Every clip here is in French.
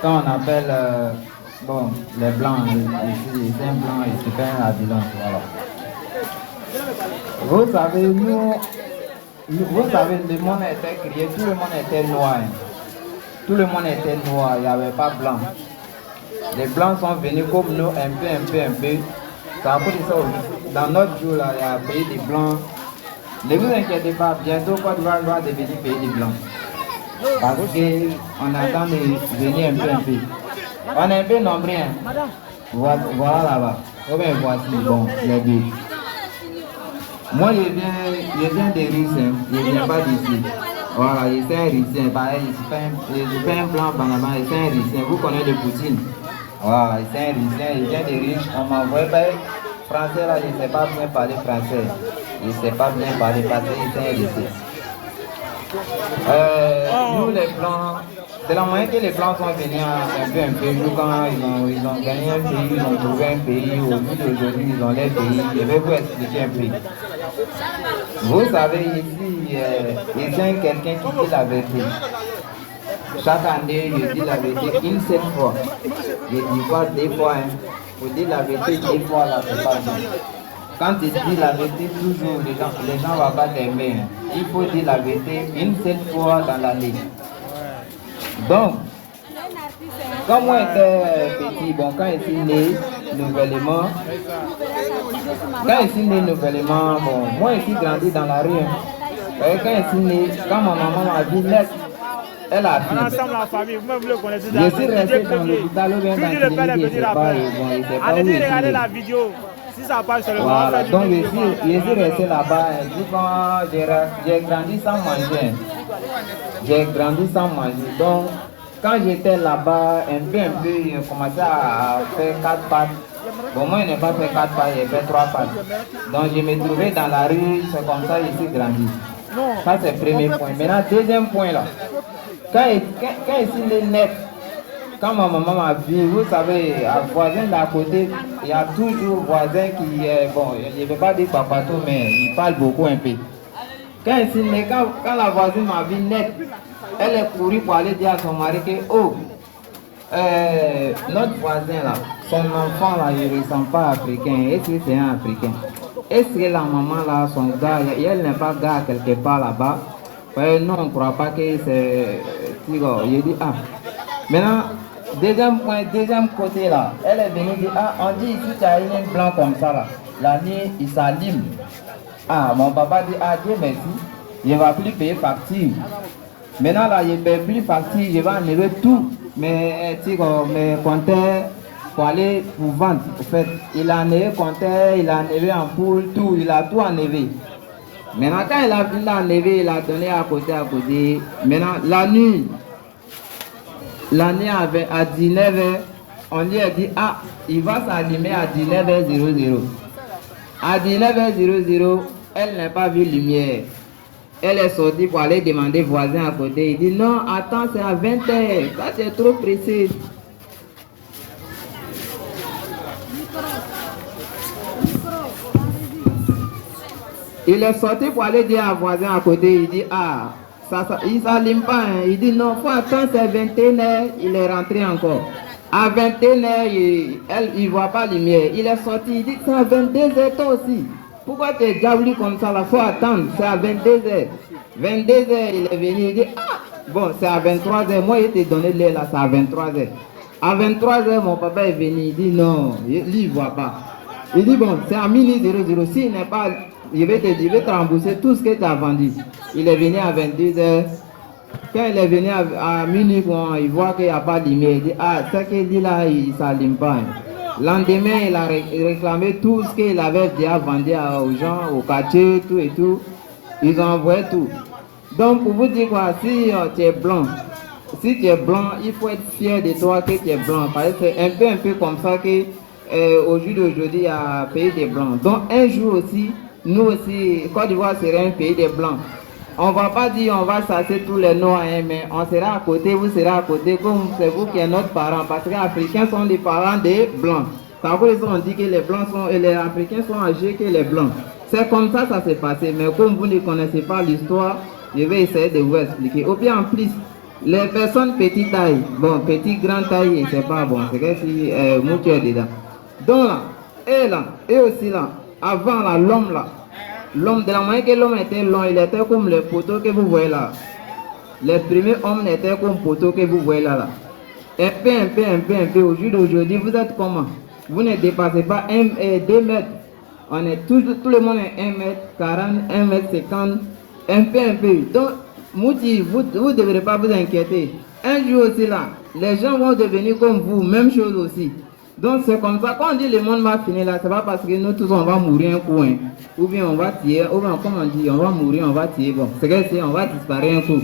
Quand on appelle bon, les blancs, ici, les blancs et super à bilan, voilà. Vous savez, vous savez, le monde était créé, tout le monde était noir. Tout le monde était noir, il n'y avait pas blanc. Les blancs sont venus comme nous, un peu. Ça a pris ça dans notre jour, là, il y a un pays des blancs. Ne vous inquiétez pas, bientôt Côte d'Ivoire va devenir pays des blancs. Parce qu'on attend de venir un peu. On est un peu nombreux. Hein. Voilà là-bas. Combien voici, bon, les deux. Moi, je viens de Russes, hein. Je ne viens pas d'ici. Voilà, je suis un Russien. Pareil, je suis pas un blanc, Panama, je suis un Russien. Vous connaissez le Poutine. Voilà, je suis un Russien, je viens de riches. On m'a envoyé par français, là, je ne sais pas bien parler français. Je ne sais pas bien parler parce que je suis un Russien. Nous les blancs, c'est la moyenne que les blancs sont venus un peu, nous quand ils ont gagné un pays, ils ont trouvé un pays, au bout d'aujourd'hui ils ont leur pays, je vais vous expliquer un peu. Vous savez ici, il y a quelqu'un qui dit la vérité. Chaque année, je dis la vérité une seule fois. Je ne dis pas deux fois, hein. Pour dire la vérité deux fois là, c'est pas bien. Quand tu dis la vérité, toujours les gens ne vont pas t'aimer. Il faut dire la vérité une seule fois dans l'année. Donc, quand moi j'étais petit, bon, quand je suis né nouvellement, bon, moi je suis grandi dans la rue. Hein. Quand je suis né, quand ma maman m'a dit naître, elle a pris. Ensemble la famille, vous-même vous le connaissez. Je suis resté dans l'hôpital ou bien dans la clinique, je ne sais pas, allez regarder la vidéo. Si ça passe sur le voilà, donc je suis resté là-bas. J'ai grandi sans manger. J'ai grandi sans manger. Donc, quand j'étais là-bas, un peu, j'ai commencé à faire 4 pattes. Bon, moi, je n'ai pas fait 4 pattes, j'ai fait 3 pattes. Donc, je me trouvais dans la rue, c'est comme ça que je suis grandi. Ça, c'est le premier point. Maintenant, deuxième point là. Quand je suis né net, quand ma maman m'a vu, vous savez, à voisin d'à côté, il y a toujours voisin qui est, bon, je ne vais pas dire papa tout, mais il parle beaucoup un peu. Quand la voisine m'a vu net, elle est courue pour aller dire à son mari que, oh, notre voisin là, son enfant là, il ne ressemble pas africain. Est-ce que c'est un africain? Est-ce que la maman là, son gars, elle n'est pas gars quelque part là-bas? Non, on ne croit pas que c'est Tigo. Il dit, ah, maintenant, deuxième point, deuxième côté là, elle est venue dire, ah, on dit ici, tu as une blanc comme ça là, la nuit, il s'allume. Ah, mon papa dit, ah, Dieu merci, je ne vais plus payer facture. Maintenant là, je ne paye plus facture, je vais enlever tout, mes compteurs pour aller pour vendre. En fait, il a enlevé compteur, il a enlevé ampoule, tout, il a tout enlevé. Maintenant, quand il a fini d'enlever, il a donné à côté. Maintenant, la nuit à 19h, on lui a dit, ah, il va s'allumer à 19h00. À 19h00, elle n'a pas vu lumière. Elle est sortie pour aller demander voisin à côté. Il dit, non, attends, c'est à 20h. Ça, c'est trop pressé. Il est sorti pour aller dire à voisin à côté. Il dit, ah, il ne s'allume pas. Hein. Il dit, non, il faut attendre, c'est 21h. Il est rentré encore. À 21h, il ne voit pas lumière. Il est sorti, il dit, c'est à 22h toi aussi. Pourquoi tu es diabli comme ça? Il faut attendre, c'est à 22h. 22h, il est venu, il dit, ah, bon, c'est à 23h. Moi, il t'ai donné l'heure là, c'est à 23h. À 23h, mon papa est venu, il dit, non, lui, il ne voit pas. Il dit, bon, c'est à minuit 00. S'il n'est pas, je vais te rembourser tout ce que tu as vendu. Il est venu à 22h. Quand il est venu à minuit, bon, il voit qu'il n'y a pas de lumière. Il dit, ah, ce qu'il dit là, il ne s'allume pas. Hein. Lendemain, il a réclamé tout ce qu'il avait déjà vendu aux gens, au quartier, tout et tout. Ils ont envoyé tout. Donc, pour vous dire quoi, si tu es blanc, il faut être fier de toi que tu es blanc. Parce que c'est un peu comme ça que au jour d'aujourd'hui, il y a un pays des blancs. Donc, un jour aussi, nous aussi, Côte d'Ivoire serait un pays des blancs. On ne va pas dire on va chasser tous les noirs, hein, mais on sera à côté, vous serez à côté, comme c'est vous qui êtes notre parent, parce que les Africains sont les parents des Blancs. Ça veut dire on dit que les Blancs sont, et les Africains sont âgés que les Blancs. C'est comme ça s'est passé, mais comme vous ne connaissez pas l'histoire, je vais essayer de vous expliquer. Ou bien en plus, Les personnes petite taille, bon, petite, grande taille, c'est pas bon. C'est que si Mouti est dedans. Donc là, et aussi là, avant là, l'homme là. L'homme, de la manière que l'homme était long, il était comme le poteau que vous voyez là. Les premiers hommes étaient comme poteau que vous voyez là. Un peu. Au jour d'aujourd'hui, vous êtes comment? Vous ne dépassez pas 2 mètres. On est tout le monde est 1 mètre 40, 1 mètre 50, un peu. Donc, Mouti, vous ne devrez pas vous inquiéter. Un jour aussi là, les gens vont devenir comme vous, même chose aussi. Donc c'est comme ça, quand on dit le monde va finir là, c'est pas parce que nous tous on va mourir un coup, hein. Ou bien on va tirer, ou bien comme on dit, on va mourir, on va tirer, bon, c'est que c'est, on va disparaître un coup.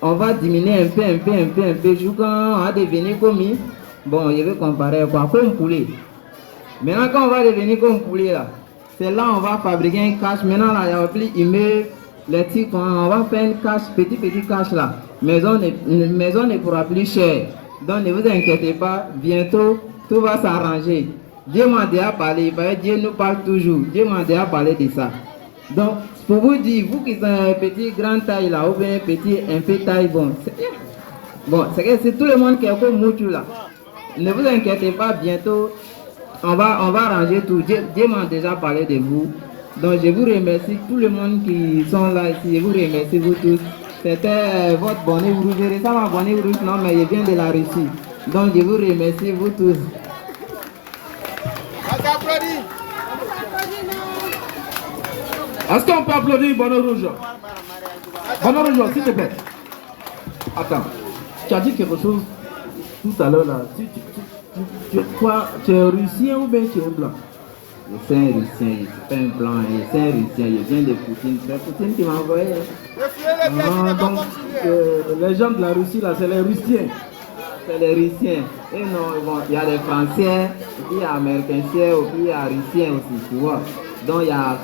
On va diminuer un peu, jusqu'à on va devenir comme lui. Bon, je vais comparer quoi, comme poulet. Maintenant quand on va devenir comme poulet là, c'est là on va fabriquer un cache. Maintenant là, il y a plus immeuble, les petits, on va faire une cache, petit cache là. Maison ne pourra plus cher. Donc ne vous inquiétez pas, bientôt tout va s'arranger. Dieu m'a déjà parlé, Dieu nous parle toujours. Dieu m'a déjà parlé de ça. Donc, pour vous dire, vous qui êtes un petit grande taille là, ou bien petit un peu taille, bon, c'est que c'est tout le monde qui est comme Moutou là. Ne vous inquiétez pas, bientôt, on va arranger tout. Dieu m'a déjà parlé de vous. Donc, je vous remercie, tout le monde qui sont là ici, je vous remercie vous tous. C'était votre bonnet rouge. Je ressens ma bonnet rouge, non, mais je viens de la Russie. Donc, je vous remercie vous tous. Est-ce qu'on peut applaudir Bonnet Rouge? Bonnet Rouge, s'il te plaît. Attends, tu as dit quelque chose tout à l'heure là. Tu es russien ou bien tu es blanc? Je suis un russien, je ne suis pas un blanc, je suis un russien, je viens de Poutine. C'est Poutine qui m'a envoyé. Donc, les gens de la Russie là, c'est les russiens. C'est les russiens. Et non, bon, il y a les français, et puis il y a américains, et puis il y a russiens aussi, tu vois. Donc il y a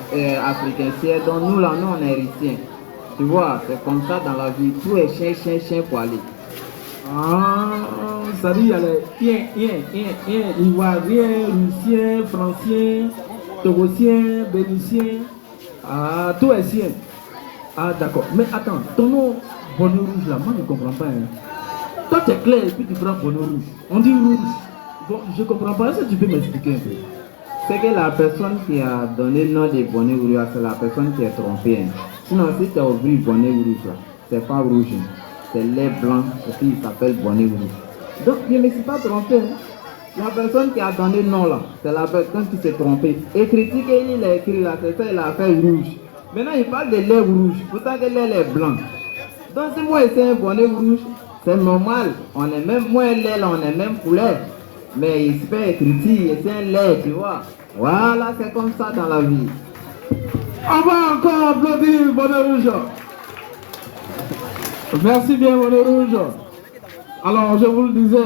africains, donc nous là, nous on est russiens. Tu vois, c'est comme ça dans la vie, tout est chien poilé. Ah, ça dit, il y a les ivoiriens, russiens, français, togossiens, bénitiens. Ah, tout est sien. Ah, d'accord. Mais attends, ton nom, bonnet rouge là, moi je ne comprends pas. Hein. Toi tu es clair et puis tu prends bonnet rouge. On dit rouge. Bon, je ne comprends pas. Est-ce que tu peux m'expliquer un peu? C'est que la personne qui a donné le nom de bonnet rouge, c'est la personne qui est trompée. Hein. Sinon, si tu as ouvert bonnet rouge là, c'est pas rouge. Hein. C'est lait blanc, et puis il s'appelle bonnet rouge. Donc je ne me suis pas trompé. Hein. La personne qui a donné le nom là, c'est la personne qui s'est trompée. Et critiquer, il a écrit là, c'est ça, il a fait rouge. Maintenant il parle de lait rouge, pourtant que lait est blanc. Donc si moi c'est un bonnet rouge, c'est normal. On est même moins lait là, on est même poulet. Mais il se fait critiquer, c'est un lait, tu vois. Voilà, c'est comme ça dans la vie. On va encore applaudir bonnet rouge. Merci bien, bonnet rouge. Alors, je vous le disais.